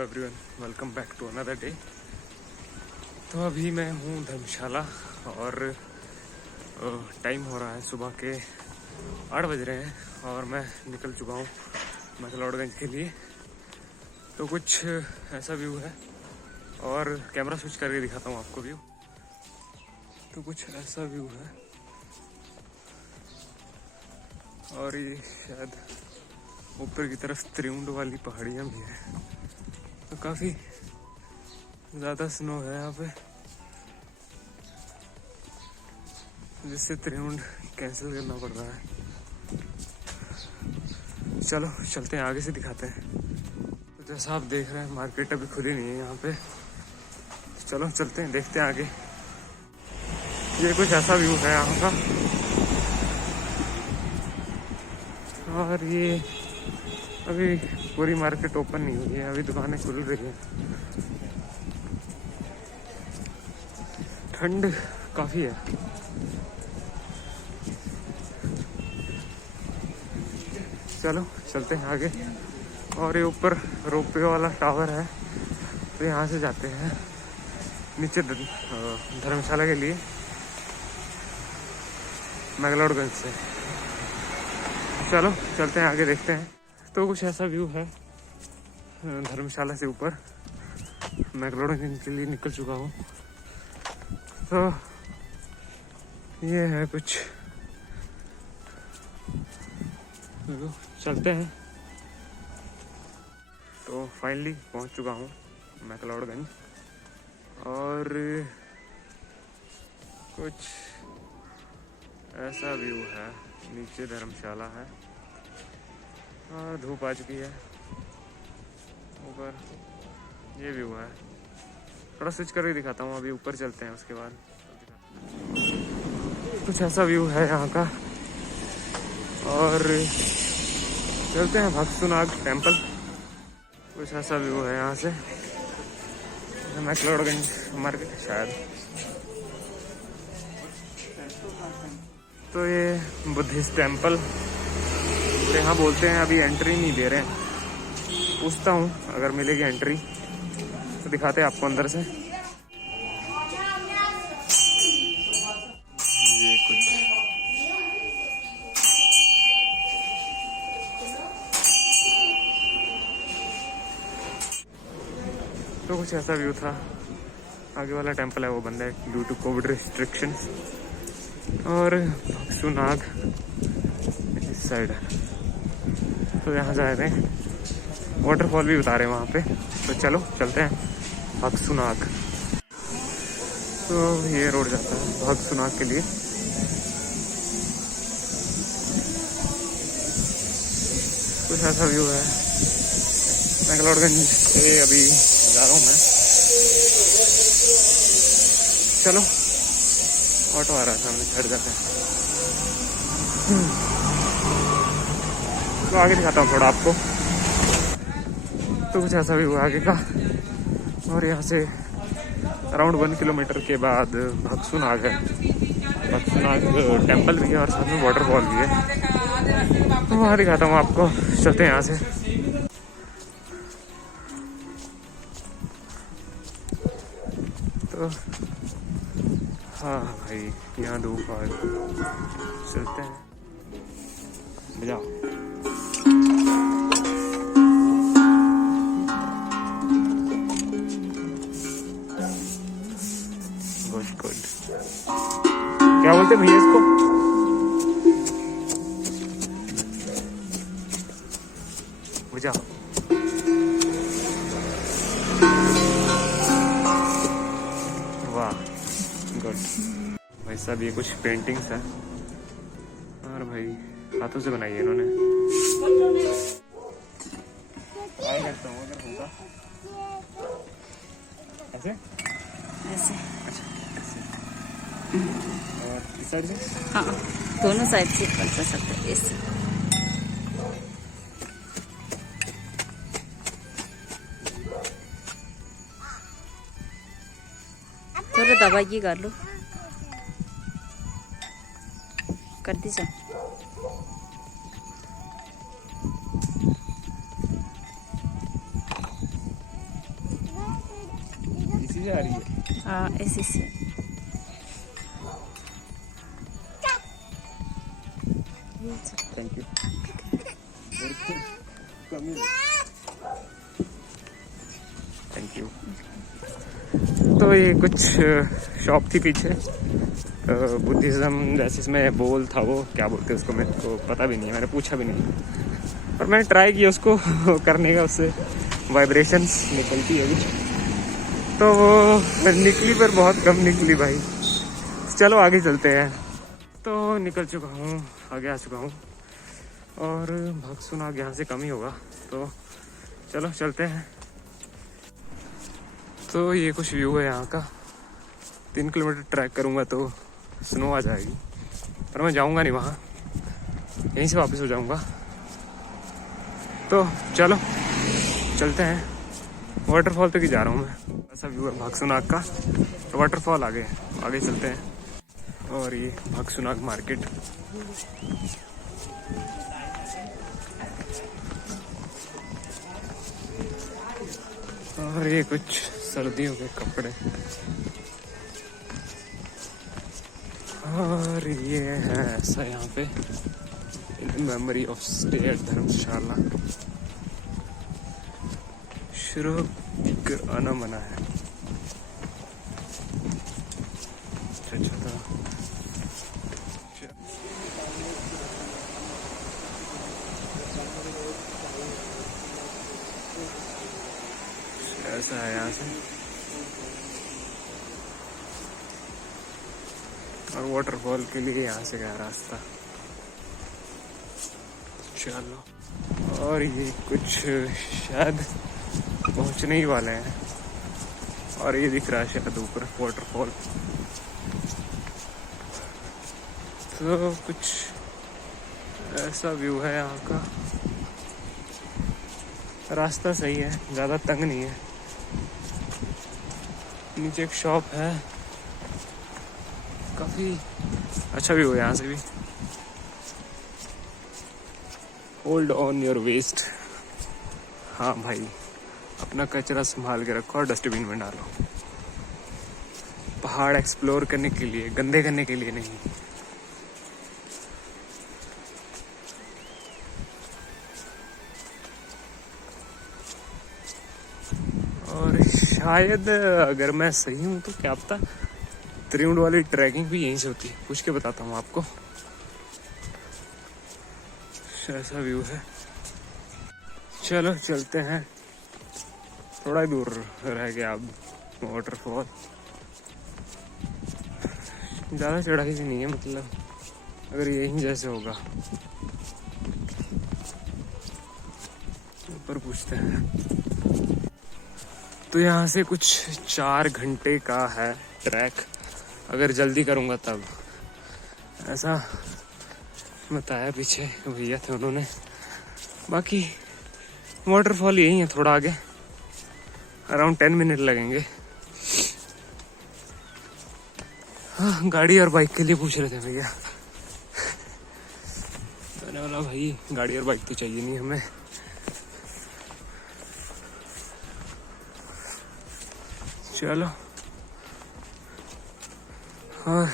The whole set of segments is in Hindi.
Hello everyone, welcome back to another day. तो अभी मैं हूँ धर्मशाला और टाइम हो रहा है सुबह के 8 बज रहे हैं और मैं निकल चुका हूँ मैक्लोडगंज के लिए। तो कुछ ऐसा व्यू है और कैमरा स्विच करके दिखाता हूँ आपको व्यू। तो कुछ ऐसा व्यू है और ये शायद ऊपर की तरफ त्रिउंड वाली पहाड़ियाँ भी है। तो काफ़ी ज़्यादा स्नो है यहाँ पे, जिससे त्रिउंड कैंसिल करना पड़ रहा है। चलो चलते हैं, आगे से दिखाते हैं। तो जैसा आप देख रहे हैं मार्केट अभी खुली नहीं है यहाँ पे। चलो चलते हैं, देखते हैं आगे। ये कुछ ऐसा व्यू है यहाँ का और ये अभी पूरी मार्केट ओपन नहीं हुई है, अभी दुकानें खुल रही हैं। ठंड काफ़ी है। चलो चलते हैं आगे। और ये ऊपर रोपवे वाला टावर है, तो यहाँ से जाते हैं नीचे धर्मशाला के लिए मैक्लोडगंज से। चलो चलते हैं आगे, देखते हैं। तो कुछ ऐसा व्यू है धर्मशाला से ऊपर। मैक्लोडगंज के लिए निकल चुका हूँ। तो ये है कुछ, चलते हैं। तो फाइनली पहुँच चुका हूँ मैक्लोडगंज और कुछ ऐसा व्यू है। नीचे धर्मशाला है और धूप आ चुकी है। ऊपर ये व्यू है, थोड़ा स्विच करके दिखाता हूँ। अभी ऊपर चलते हैं, उसके बाद कुछ ऐसा व्यू है यहाँ का। और चलते हैं भक्तुनाग टेम्पल। कुछ ऐसा व्यू है यहाँ से मैक्लोडगंज मार्केट शायद। तो ये बुद्धिस्ट टेम्पल, तो यहाँ बोलते हैं अभी एंट्री नहीं दे रहे हैं। पूछता हूँ अगर मिलेगी एंट्री तो दिखाते हैं आपको अंदर से। ये कुछ तो कुछ ऐसा व्यू था। आगे वाला टेम्पल है वो बंद है ड्यू टू कोविड रिस्ट्रिक्शंस। और भक्तुनाग इस साइड है, तो यहाँ जा रहे हैं। वाटरफॉल भी बता रहे हैं वहाँ पे। तो चलो चलते हैं भक्तुनाग। तो ये रोड जाता है भक्तुनाग के लिए। कुछ ऐसा व्यू है मैक्लोडगंज से अभी जा रहा हूँ मैं। चलो ऑटो आ रहा है सामने, छड़ जाते हैं। तो आगे दिखाता हूँ थोड़ा आपको। तो कुछ ऐसा व्यू है आगे का। और यहाँ से अराउंड 1 किलोमीटर के बाद भक्तुनाग है। भक्तुनाग टेम्पल भी है और साथ में वाटरफॉल भी है। तो वहाँ दिखाता हूँ आपको, चलते हैं यहाँ से। तो हाँ भाई, यहाँ धूप आ, चलते हैं, बजाओ। गुड। क्या बोलते भैया इसको? बजाओ। वाह गुड भाई साहब, ये कुछ पेंटिंग्स है और भाई हाथों से बनाई है इन्होंने। ट्राई करता हूँ अगर होगा ऐसे ऐसे। और इस साइड से। हाँ, दोनों साइड से कर सकते हैं ऐसे। थोड़ा दबाइए कर लो, कर दीजिए। एसी से आ रही है। हाँ ऐसे से। Thank you. Thank you. तो ये कुछ शॉप थी पीछे, बुद्धिज़्म जैसे इसमें बोल था, वो क्या बोलते हैं उसको, मेरे को पता भी नहीं है, मैंने पूछा भी नहीं, पर मैंने ट्राई किया उसको करने का, उससे वाइब्रेशंस निकलती है कुछ, तो वो निकली पर बहुत कम निकली भाई। चलो आगे चलते हैं। तो निकल चुका हूँ, आगे आ चुका हूँ, और भगसुनाग यहाँ से कम ही होगा, तो चलो चलते हैं। तो ये कुछ व्यू है यहाँ का। 3 किलोमीटर ट्रैक करूँगा तो स्नो आ जाएगी, पर मैं जाऊँगा नहीं वहाँ, यहीं से वापस हो जाऊँगा। तो चलो चलते हैं। वाटरफॉल तक ही जा रहा हूँ मैं। ऐसा व्यू है भगसुनाग का, तो वाटरफॉल आगे आगे चलते हैं। और ये भगसुनाग मार्केट, और ये कुछ सर्दियों के कपड़े, और ये है ऐसा यहाँ पे in memory of stay at Dharamshala. शुरू आना मना है। अच्छा था। ऐसा है यहाँ से, और वाटरफॉल के लिए यहाँ से गया रास्ता। चलो, और ये कुछ शायद पहुँचने ही वाले हैं, और ये दिख रहा है शायद ऊपर वाटरफॉल। तो कुछ ऐसा व्यू है यहाँ का। रास्ता सही है, ज़्यादा तंग नहीं है। नीचे एक शॉप है, काफ़ी अच्छा व्यू है यहाँ से भी। Hold on your waist. हाँ भाई, अपना कचरा संभाल के रखो और डस्टबिन में डालो। पहाड़ एक्सप्लोर करने के लिए, गंदे करने के लिए नहीं। और शायद अगर मैं सही हूँ तो क्या पता त्रिउंड वाली ट्रैकिंग भी यहीं से होती है। पूछ के बताता हूँ आपको। ऐसा व्यू है। चलो चलते हैं, थोड़ा ही दूर रह गया अब वाटरफॉल। ज़्यादा चढ़ाई भी नहीं है, मतलब अगर यहीं जैसे होगा। ऊपर पूछते हैं। तो यहाँ से कुछ 4 घंटे का है ट्रैक, अगर जल्दी करूँगा तब। ऐसा बताया पीछे भैया थे उन्होंने। बाकी वाटरफॉल यही है, थोड़ा आगे, अराउंड 10 मिनट लगेंगे। हाँ, गाड़ी और बाइक के लिए पूछ रहे थे भैया। मैंने बोला भाई गाड़ी और बाइक तो चाहिए नहीं हमें। चलो, और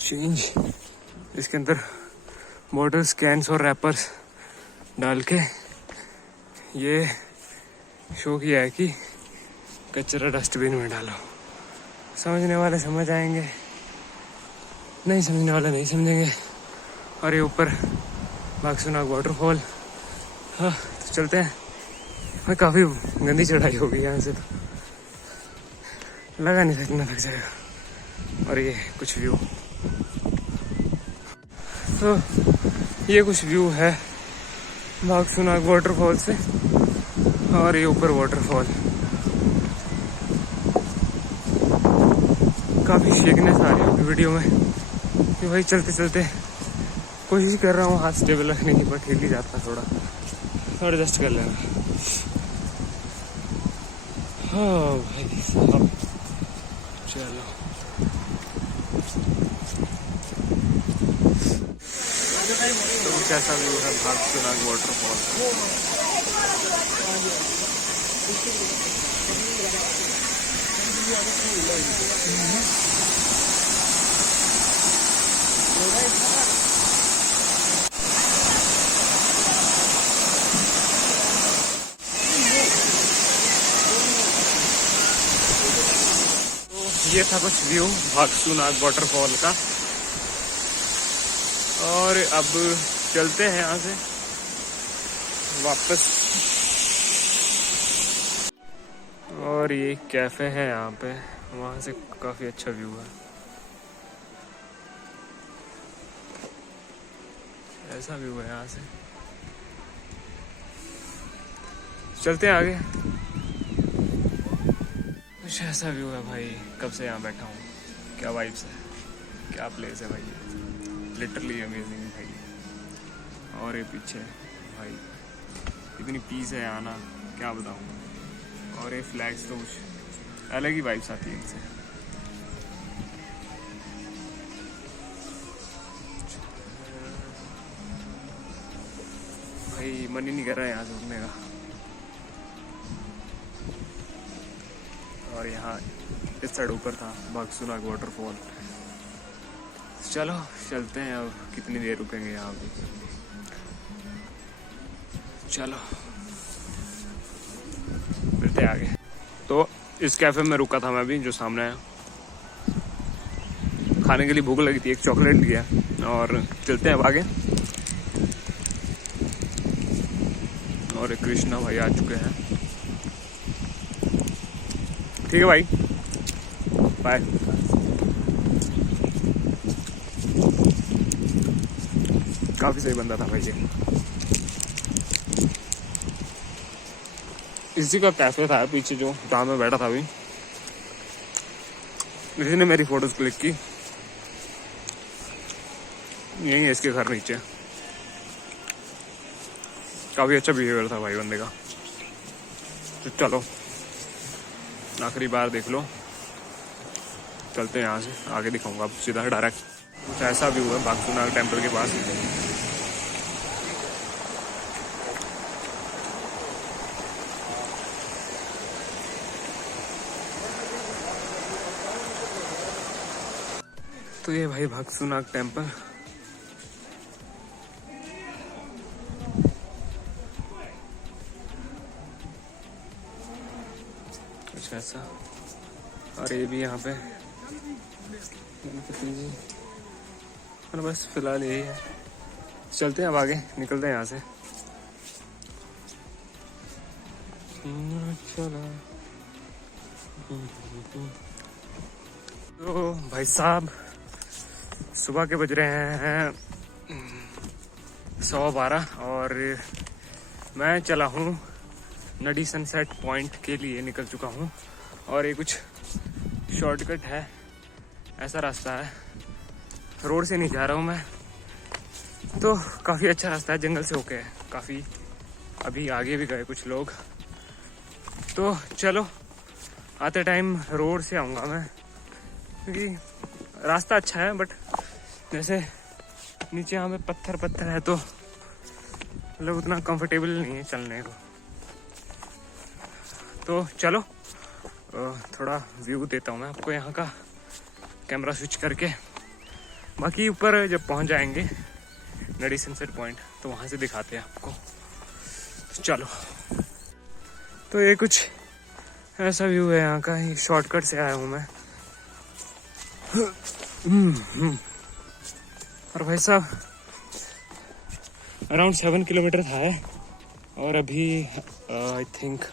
चेंज इसके अंदर बॉटल्स, कैंस और रैपर्स डाल के ये शो किया है कि कचरा डस्टबिन में डालो। समझने वाले समझ आएंगे, नहीं समझने वाले नहीं समझेंगे। और ये ऊपर भगसुनाग वाटरफॉल। हाँ, तो चलते हैं। हाँ, काफ़ी गंदी चढ़ाई होगी यहाँ से, तो लगा नहीं सकना, लग जाएगा। और ये कुछ व्यू, तो ये कुछ व्यू है भगसुनाग वाटरफॉल से। और ये ऊपर वाटरफॉल, काफ़ी शेकनेस आ रही होगी वीडियो में कि भाई चलते चलते कोशिश कर रहा हूँ हाथ स्टेबल रखने की, पर हिल ही जाता थोड़ा एडजस्ट कर लेना। हाँ भाई साहब, चलो। तो कैसा व्यू है भगसुनाग वाटरफॉल। ये था कुछ व्यू भागसूनाग वाटरफॉल का। और अब चलते हैं यहाँ से वापस। और ये कैफे है यहाँ पे, वहाँ से काफी अच्छा व्यू है। ऐसा व्यू है यहाँ से। चलते हैं आगे। कुछ ऐसा व्यू है भाई। कब से यहाँ बैठा हूँ, क्या वाइब्स है, क्या प्लेस है भाई, लिटरली अमेजिंग भाई। और ये पीछे भाई इतनी पीस है यहाँ ना, क्या बताऊँ। और ये फ्लैग्स तो कुछ अलग ही वाइब्स आती है इनसे। भाई मन ही नहीं कर रहा है यहाँ से उठने का। और यहाँ इस साइड ऊपर था भागसूनाग वाटरफॉल। चलो चलते हैं, अब कितनी देर रुकेंगे यहाँ पे। चलो मिलते हैं आगे। तो इस कैफे में रुका था मैं भी, जो सामने है। खाने के लिए भूख लगी थी, एक चॉकलेट लिया और चलते हैं अब आगे। और कृष्णा भाई आ चुके हैं। ठीक है भाई, बाय। काफी सही बंदा था भाई ये। इसी का कैफे था पीछे, जो जहाँ में बैठा था अभी। किसी ने मेरी फोटोज क्लिक की। यही है इसके घर नीचे। काफी अच्छा बिहेवियर था भाई बंदे का। तो चलो आखिरी बार देख लो। चलते हैं यहाँ से आगे, दिखाऊंगा अब सीधा डायरेक्ट। कुछ ऐसा व्यू है भागसूनाग टेम्पल के पास। तो ये भाई भागसूनाग टेम्पल। कुछ ऐसा। और ये भी यहाँ पे गणपति जी। और बस फिलहाल यही है। चलते हैं अब आगे, निकलते हैं यहाँ से। तो भाई साहब सुबह के बज रहे हैं 12:15 और मैं चला हूँ नडी सनसेट पॉइंट के लिए, निकल चुका हूँ। और ये कुछ शॉर्टकट है, ऐसा रास्ता है। रोड से नहीं जा रहा हूँ मैं, तो काफ़ी अच्छा रास्ता है, जंगल से होके है काफ़ी। अभी आगे भी गए कुछ लोग। तो चलो आते टाइम रोड से आऊँगा मैं, क्योंकि रास्ता अच्छा है, बट जैसे नीचे यहाँ पे पत्थर है तो मतलब उतना कंफर्टेबल नहीं है चलने को। तो चलो थोड़ा व्यू देता हूँ मैं आपको यहाँ का, कैमरा स्विच करके। बाकी ऊपर जब पहुँच जाएंगे नडी सनसेट पॉइंट तो वहाँ से दिखाते हैं आपको। चलो, तो ये कुछ ऐसा व्यू है यहाँ का। ये शॉर्टकट से आया हूँ मैं। और भाई साहब अराउंड 7 किलोमीटर था है, और अभी आई थिंक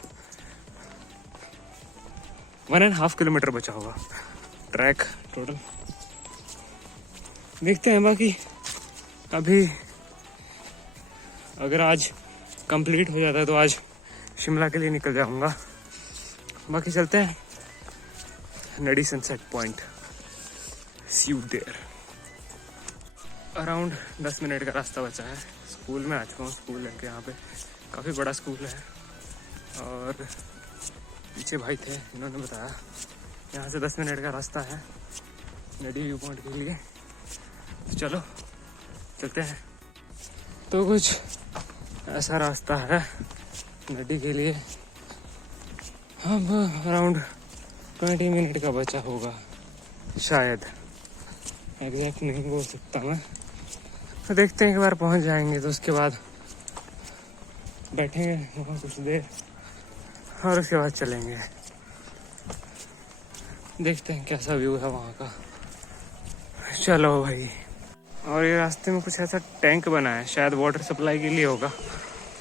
1.5 किलोमीटर बचा होगा ट्रैक टोटल। देखते हैं बाकी। अभी अगर आज कंप्लीट हो जाता है तो आज शिमला के लिए निकल जाऊंगा। बाकी चलते हैं Naddi sunset point. See you there. Around 10 minute का रास्ता बचा है। स्कूल में आ चुका हूँ। स्कूल है यहाँ पे, काफ़ी बड़ा स्कूल है। और पीछे भाई थे, इन्होंने बताया यहाँ से 10 मिनट का रास्ता है नडी व्यू पॉइंट के लिए। तो चलो चलते हैं। तो कुछ ऐसा रास्ता है नडी के लिए। अब अराउंड 20 मिनट का बचा होगा शायद, एग्जैक्ट नहीं बोल सकता मैं। तो देखते हैं, एक बार पहुंच जाएंगे तो उसके बाद बैठेंगे वहाँ कुछ देर और उसके बाद चलेंगे। देखते हैं कैसा व्यू है वहाँ का। चलो भाई। और ये रास्ते में कुछ ऐसा टैंक बना है, शायद वाटर सप्लाई के लिए होगा।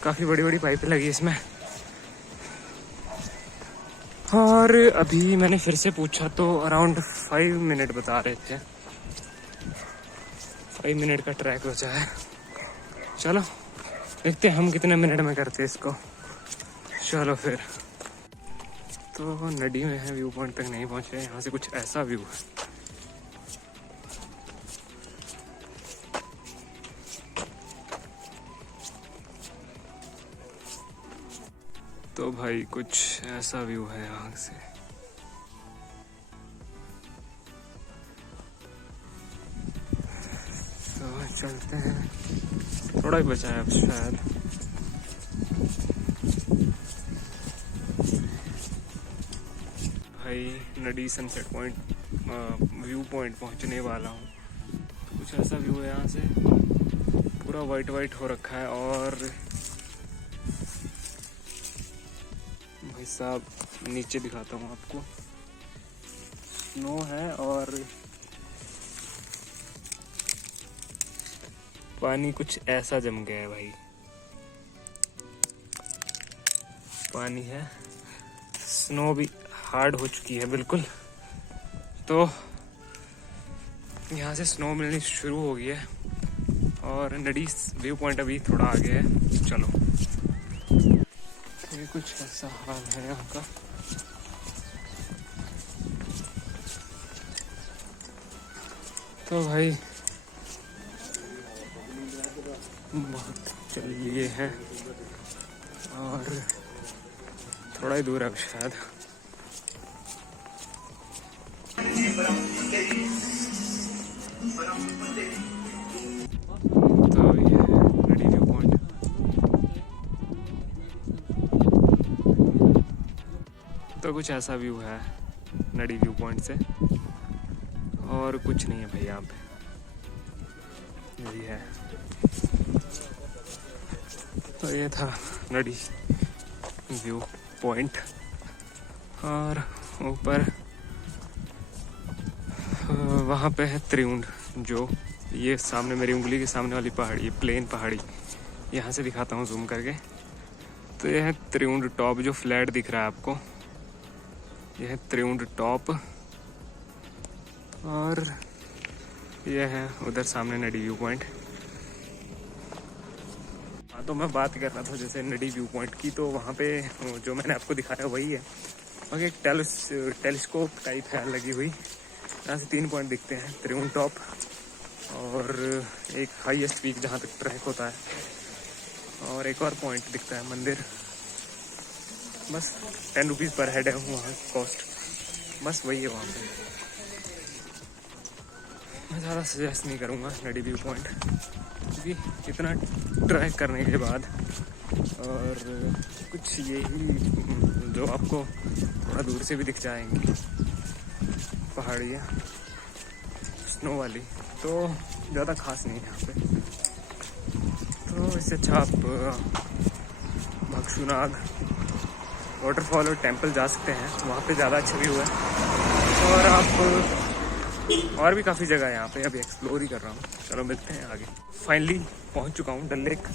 काफ़ी बड़ी बड़ी पाइपें लगी इसमें। और अभी मैंने फिर से पूछा तो अराउंड 5 मिनट बता रहे थे। 5 मिनट का ट्रैक बचा है। चलो देखते हैं हम कितने मिनट में करते हैं इसको। चलो फिर। तो नदी में है, व्यू पॉइंट तक नहीं पहुंचे। यहाँ से कुछ ऐसा व्यू है। तो भाई कुछ ऐसा व्यू है यहाँ से। तो चलते हैं, थोड़ा ही बचा है अब शायद। भाई नदी सनसेट पॉइंट व्यू पॉइंट पहुँचने वाला हूँ। कुछ ऐसा व्यू है यहाँ से, पूरा वाइट वाइट हो रखा है। और भाई साहब नीचे दिखाता हूँ आपको, स्नो है और पानी कुछ ऐसा जम गया है भाई। पानी है, स्नो भी हार्ड हो चुकी है बिल्कुल। तो यहाँ से स्नो मिलनी शुरू हो गई है और नदी व्यू पॉइंट अभी थोड़ा आगे है। चलो, ये कुछ ऐसा हाल है यहाँ का। तो भाई बहुत चल लिए हैं और थोड़ा ही दूर है अब शायद। तो ये नदी व्यू पॉइंट। तो कुछ ऐसा व्यू है नदी व्यू पॉइंट से, और कुछ नहीं है भाई यहाँ पे, यही है। तो ये था नदी व्यू पॉइंट। और ऊपर वहाँ पे है त्रिउंड, जो ये सामने मेरी उंगली के सामने वाली पहाड़ी, ये प्लेन पहाड़ी। यहाँ से दिखाता हूँ जूम करके। तो ये है त्रिउंड टॉप, जो फ्लैट दिख रहा है आपको, यह है त्रिउंड टॉप। और यह है उधर सामने नदी व्यू पॉइंट। हाँ, तो मैं बात कर रहा था जैसे नदी व्यू पॉइंट की, तो वहाँ पे जो मैंने आपको दिखाया वही है। वहाँ एक टेलीस्कोप टाइप है लगी हुई। यहाँ से 3 पॉइंट दिखते हैं, त्रिउंड टॉप और एक हाईएस्ट पीक जहाँ तक ट्रैक होता है, और एक और पॉइंट दिखता है मंदिर। बस 10 रुपीज़ पर हेड है वहाँ कॉस्ट, बस वही है वहाँ पे। मैं ज़्यादा सजेस्ट नहीं करूँगा नदी व्यू पॉइंट, क्योंकि इतना ट्रैक करने के बाद और कुछ यही जो आपको थोड़ा दूर से भी दिख जाएंगी पहाड़ियाँ स्नो वाली, तो ज़्यादा खास नहीं है यहाँ पे। तो इससे अच्छा आप भक्षुनाग वाटरफॉल और टेंपल जा सकते हैं, वहाँ पे ज़्यादा अच्छा व्यू है। और आप और भी काफ़ी जगह है यहाँ पे, अभी एक्सप्लोर ही कर रहा हूँ। चलो मिलते हैं आगे। फाइनली पहुँच चुका हूँ डल लेक।